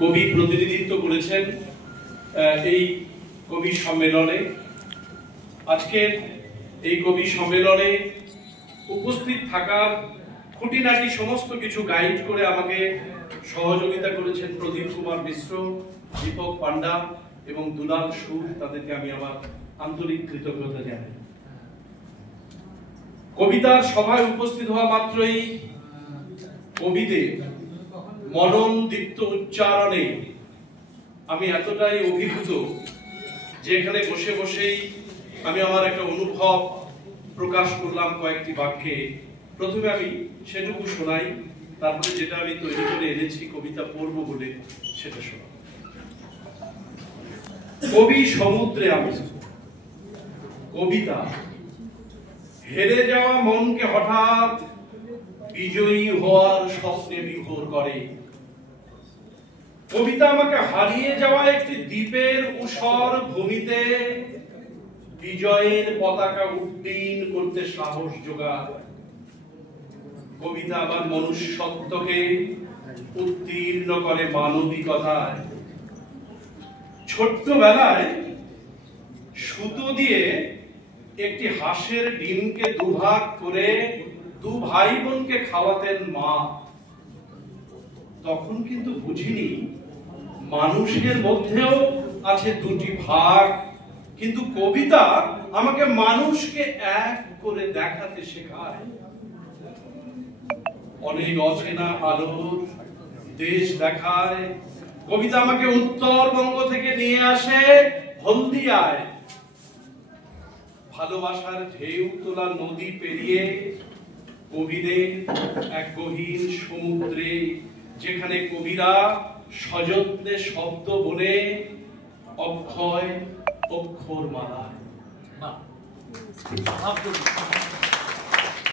কবি প্রতিনিধিত্ব করেছেন এই কবি সম্মেলনে। আজকের এই কবি সম্মেলনে উপস্থিত থাকার খুঁটিনাটি সমস্ত কিছু গাইড করে আমাকে সহযোগিতা করেছেন প্রদীপ কুমার মিশ্র, দীপক পান্ডা এবং দুলাল সুর। তাদেরকে আমি আমার আন্তরিক কৃতজ্ঞতা জানাই। কবিতার সভায় উপস্থিত হওয়া মাত্রই কবিদের মনন দীপ্ত উচ্চারণে আমি এতটাই অভিভূত যে এখানে বসে বসেই আমি আমার একটা অনুভব প্রকাশ করলাম কয়েকটি বাক্যে। প্রথমে আমি সেটুকু শোনাই, তারপরে যেটা আমি তৈরি করে এনেছি কবিতা পড়ব বলে সেটা শোনাব। কবি সমুদ্রে আমি কবিতা হেরে যাওয়া মনকে হঠাৎ বিজয়ী হওয়ার স্বপ্নে বিভোর করে। কবিতা আমাকে হারিয়ে যাওয়া একটি দ্বীপের ঊষর ভূমিতে বিজয়ের পতাকা উড্ডীন করতে সাহস যোগায়। কবিতা আবার মনুষ্যত্বকে উত্তীর্ণ করে মানবিকতায়। ছোট্টবেলায় সুতো দিয়ে একটি হাঁসের ডিমকে দুভাগ করে দু ভাই বোনকে খাওয়াতেন মা। তখন কিন্তু বুঝিনি মানুষের মধ্যেও আছে দুটি ভাগ, কিন্তু কবিতা আমাকে মানুষকে এক করে দেখাতে শেখায়। অনেক অচেনা আলোর দেশ দেখায়। কবিতা আমাকে উত্তরবঙ্গ থেকে নিয়ে আসে হলদিয়ায়। ভালোবাসার ঢেউ তোলা নদী পেরিয়ে কবিদের এক গহীন সমুদ্রে, যেখানে কবিরা সযত্নে শব্দ বলে অক্ষয় অক্ষর মালায়।